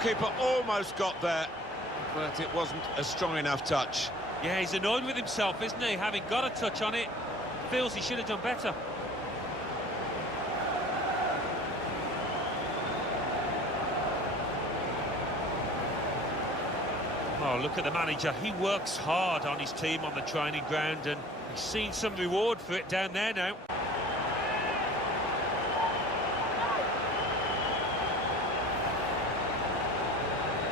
goalkeeper almost got there, but it wasn't a strong enough touch. Yeah, he's annoyed with himself, isn't he? Having got a touch on it, feels he should have done better. Oh, look at the manager. He works hard on his team on the training ground, and he's seen some reward for it down there now.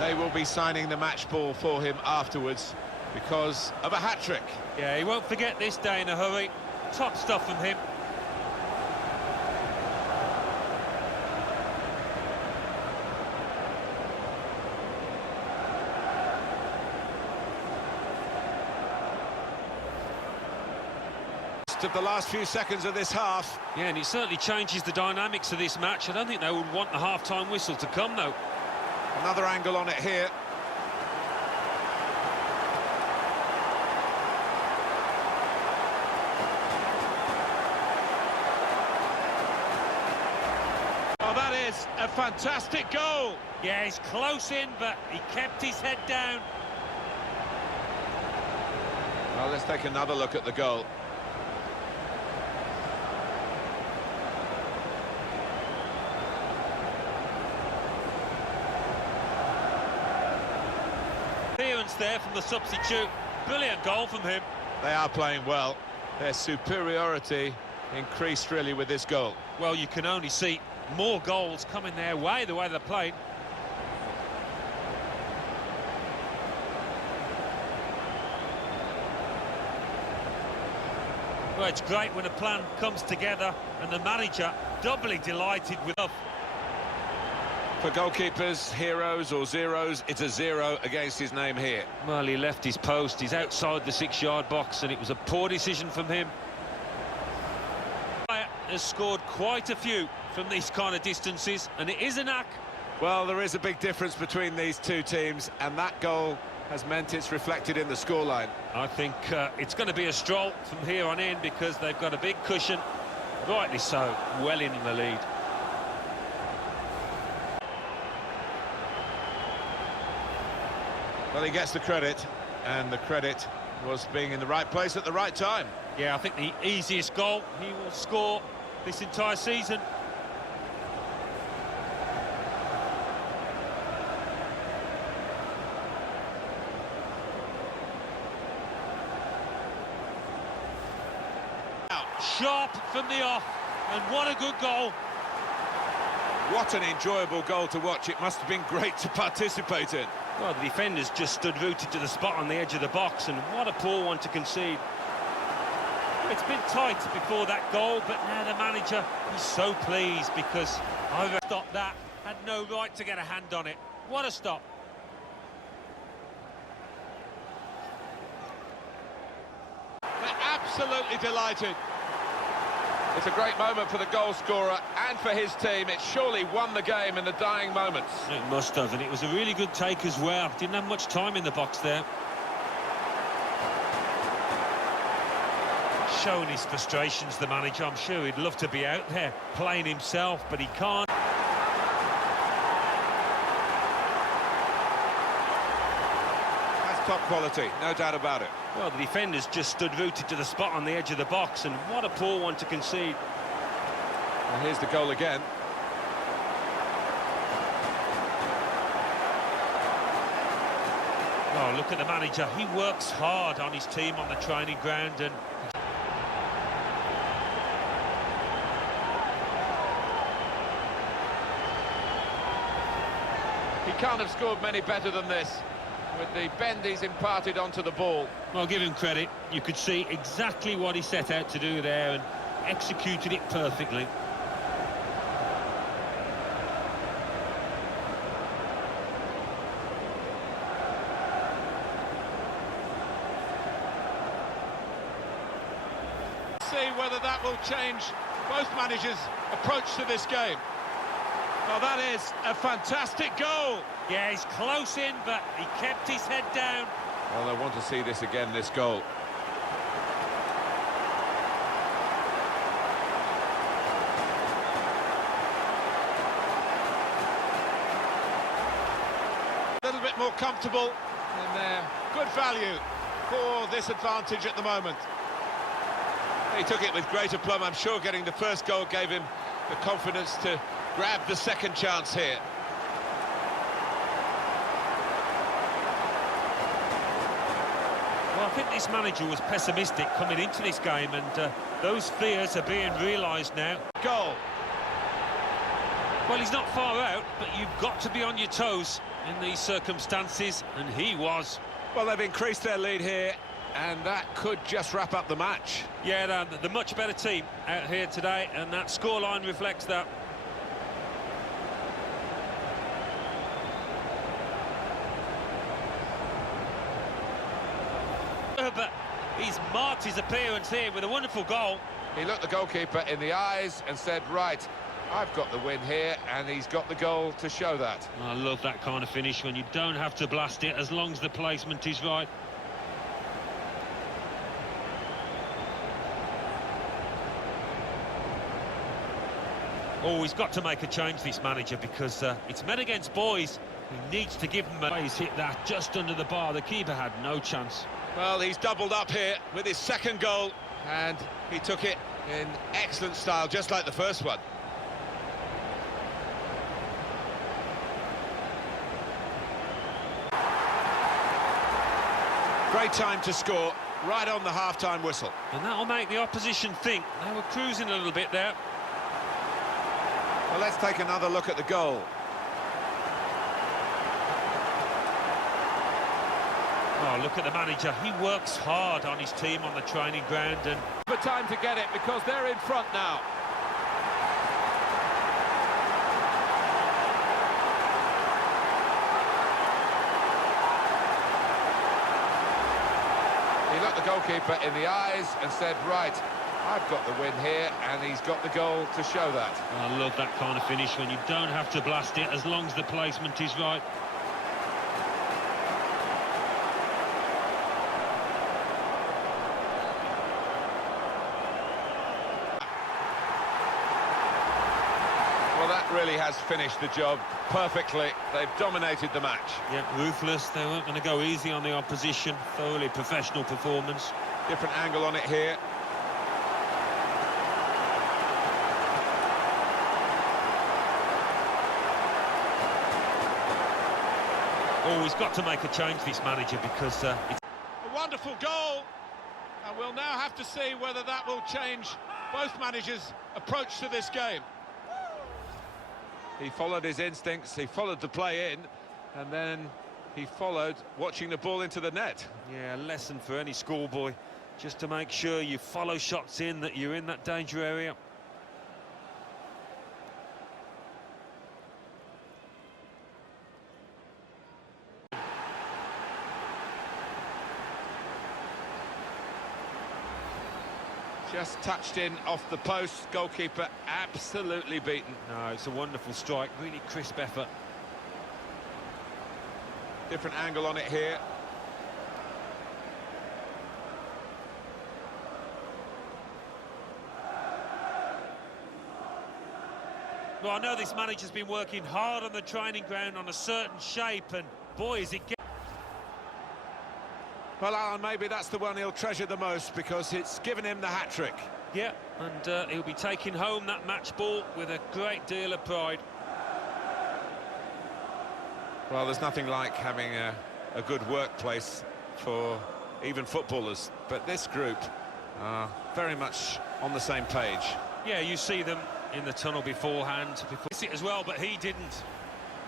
They will be signing the match ball for him afterwards because of a hat-trick. Yeah, he won't forget this day in a hurry. Top stuff from him. Of the last few seconds of this half. Yeah, and it certainly changes the dynamics of this match. I don't think they would want the half-time whistle to come, though. Another angle on it here. Oh, that is a fantastic goal. Yeah, he's close in, but he kept his head down. Well, let's take another look at the goal. Clearance there from the substitute. Brilliant goal from him. They are playing well. Their superiority increased really with this goal. Well, you can only see more goals coming their way, the way they're playing. Well, it's great when a plan comes together, and the manager doubly delighted with us. For goalkeepers, heroes or zeros, it's a 0 against his name here. Well, he left his post, he's outside the 6-yard box, and it was a poor decision from him. Has scored quite a few from these kind of distances, and it is a knack. Well, there is a big difference between these two teams, and that goal has meant it's reflected in the scoreline. I think it's going to be a stroll from here on in because they've got a big cushion, rightly so, well in the lead. Well, he gets the credit, and the credit was being in the right place at the right time. Yeah, I think the easiest goal he will score this entire season. Sharp from the off, and what a good goal. What an enjoyable goal to watch. It must have been great to participate in. Well, the defenders just stood rooted to the spot on the edge of the box, and what a poor one to concede. It's been tight before that goal, but now the manager is so pleased because whoever stopped that had no right to get a hand on it. What a stop. They're absolutely delighted. It's a great moment for the goal scorer and for his team. It surely won the game in the dying moments. It must have, and it was a really good take as well. Didn't have much time in the box there. Showing his frustrations, the manager. I'm sure he'd love to be out there playing himself, but he can't. That's top quality, no doubt about it. Well, the defenders just stood rooted to the spot on the edge of the box, and what a poor one to concede. And here's the goal again. Oh, look at the manager. He works hard on his team on the training ground, and He can't have scored many better than this, with the bend he's imparted onto the ball. well, give him credit. You could see exactly what he set out to do there and executed it perfectly. See whether that will change both managers' approach to this game. Well, that is a fantastic goal. Yeah, he's close in, but he kept his head down. Well, I want to see this again, this goal. more comfortable, and they're good value for this advantage at the moment. He took it with great aplomb. I'm sure getting the first goal gave him the confidence to grab the second chance here. Well, I think this manager was pessimistic coming into this game, and those fears are being realised now. Goal. Well, he's not far out, but you've got to be on your toes in these circumstances, and he was. Well, they've increased their lead here, and that could just wrap up the match. Yeah, the much better team out here today, and that scoreline reflects that. But he's marked his appearance here with a wonderful goal. He looked the goalkeeper in the eyes and said, right, I've got the win here, and he's got the goal to show that. I love that kind of finish when you don't have to blast it as long as the placement is right. Oh, he's got to make a change, this manager, because it's men against boys. He needs to give them a... He's hit that just under the bar. The keeper had no chance. Well, he's doubled up here with his second goal, and he took it in excellent style, just like the first one. Great time to score, right on the half-time whistle. And that'll make the opposition think. They were cruising a little bit there. Well, let's take another look at the goal. Oh, look at the manager. He works hard on his team on the training ground, and... For time to get it, because they're in front now. He looked the goalkeeper in the eyes and said, right, I've got the win here, and he's got the goal to show that. I love that kind of finish when you don't have to blast it as long as the placement is right. Well, that really has finished the job perfectly. They've dominated the match. Yeah, ruthless. They weren't going to go easy on the opposition. Thoroughly professional performance. Different angle on it here. Oh, he's got to make a change, this manager, because it's... A wonderful goal, and we'll now have to see whether that will change both managers' approach to this game. He followed his instincts, he followed the play in, and then he followed watching the ball into the net. Yeah, a lesson for any schoolboy, just to make sure you follow shots in, that you're in that danger area. Just touched in off the post, goalkeeper absolutely beaten. No, it's a wonderful strike, really crisp effort. Different angle on it here. Well, I know this manager's been working hard on the training ground on a certain shape, and boy, is it... Well, Alan, maybe that's the one he'll treasure the most, because it's given him the hat-trick. Yeah, and he'll be taking home that match ball with a great deal of pride. Well, there's nothing like having a good workplace for even footballers, but this group are very much on the same page. Yeah, you see them in the tunnel beforehand, as well, but he didn't.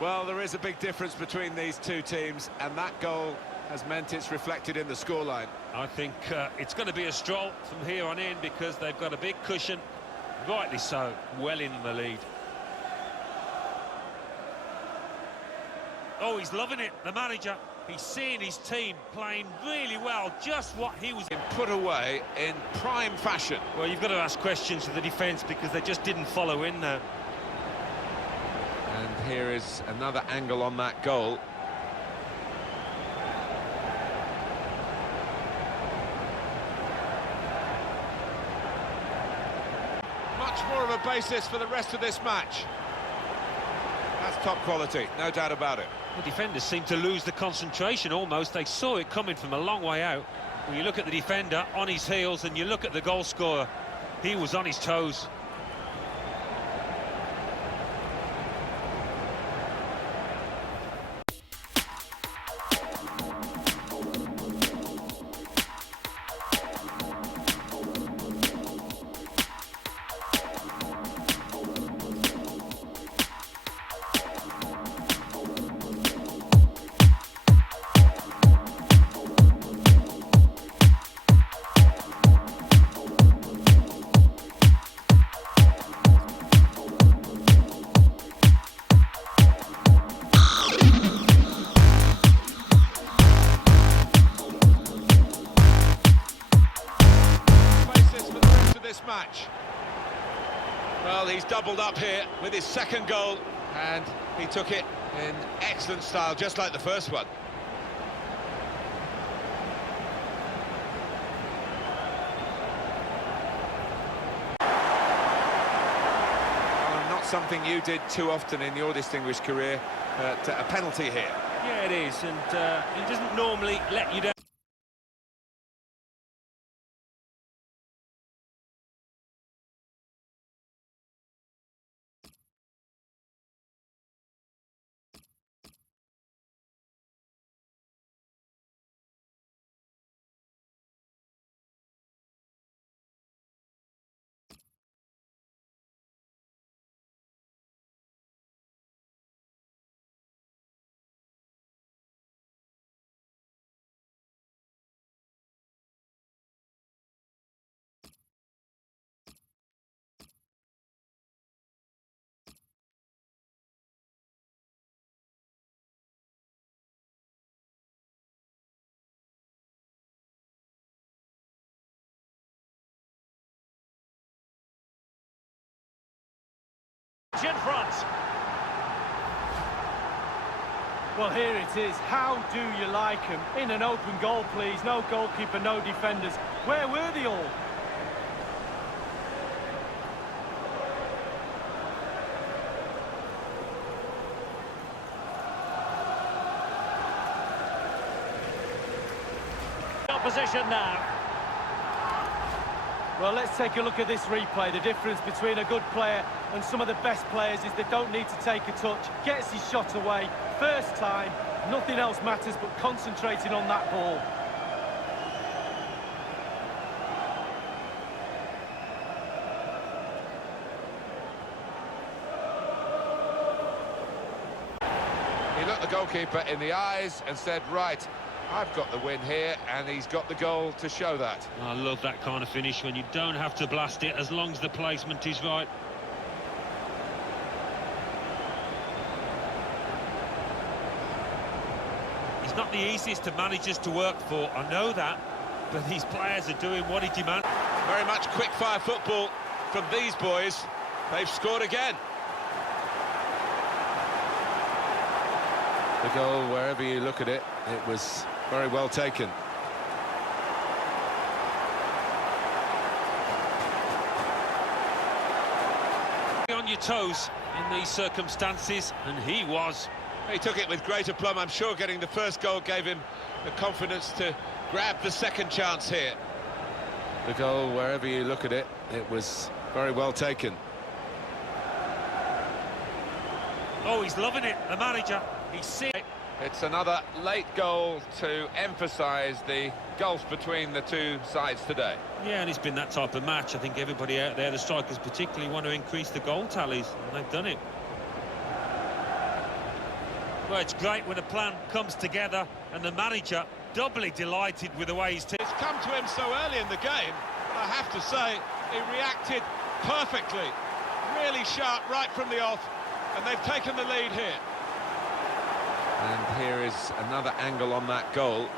Well, there is a big difference between these two teams, and that goal has meant it's reflected in the scoreline. I think it's going to be a stroll from here on in, because they've got a big cushion, rightly so, well in the lead. Oh, he's loving it, the manager. He's seeing his team playing really well, just what he was... Put away in prime fashion. Well, you've got to ask questions to the defence, because they just didn't follow in there. And here is another angle on that goal. Much more of a basis for the rest of this match. That's top quality, no doubt about it. The defenders seem to lose the concentration almost. They saw it coming from a long way out. Well, you look at the defender on his heels and you look at the goal scorer, he was on his toes. Match. Well, he's doubled up here with his second goal, and he took it in excellent style, just like the first one. Not something you did too often in your distinguished career, but a penalty here. Yeah, it is, and he doesn't normally let you down. In front. Well, here it is. How do you like him? In an open goal, please. No goalkeeper, no defenders. Where were they all? Opposition now. Well, let's take a look at this replay. The difference between a good player and some of the best players is they don't need to take a touch, gets his shot away, first time, nothing else matters but concentrating on that ball. He looked the goalkeeper in the eyes and said, right, I've got the win here, and he's got the goal to show that. I love that kind of finish when you don't have to blast it as long as the placement is right. He's not the easiest of managers to work for, I know that, but these players are doing what he demands. Very much quick-fire football from these boys. They've scored again. The goal, wherever you look at it, it was very well taken. On your toes in these circumstances, and he was. He took it with great aplomb. I'm sure getting the first goal gave him the confidence to grab the second chance here. The goal, wherever you look at it, it was very well taken. Oh, he's loving it, the manager. He's sick. It's another late goal to emphasise the gulf between the two sides today. Yeah, and it's been that type of match. I think everybody out there, the strikers particularly, want to increase the goal tallies, and they've done it. Well, it's great when a plan comes together, and the manager doubly delighted with the way he's... It's come to him so early in the game, but I have to say, he reacted perfectly. Really sharp right from the off, and they've taken the lead here. And here is another angle on that goal.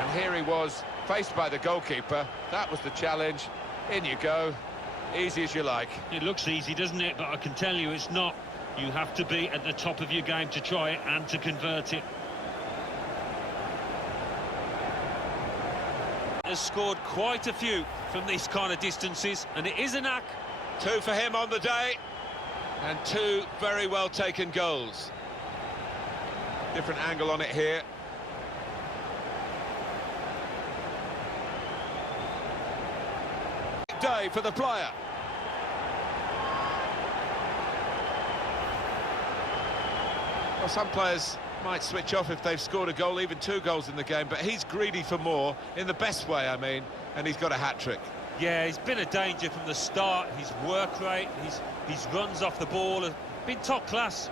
And here he was, faced by the goalkeeper. That was the challenge. In you go. Easy as you like. It looks easy, doesn't it? But I can tell you it's not. You have to be at the top of your game to try it and to convert it. has scored quite a few from these kind of distances, and it is a knack. 2 for him on the day, and 2 very well taken goals. Different angle on it here. Day for the player. Well, some players might switch off if they've scored a goal, even 2 goals in the game, but he's greedy for more, in the best way, I mean, and he's got a hat-trick. Yeah, he's been a danger from the start. His work rate, his runs off the ball have been top class.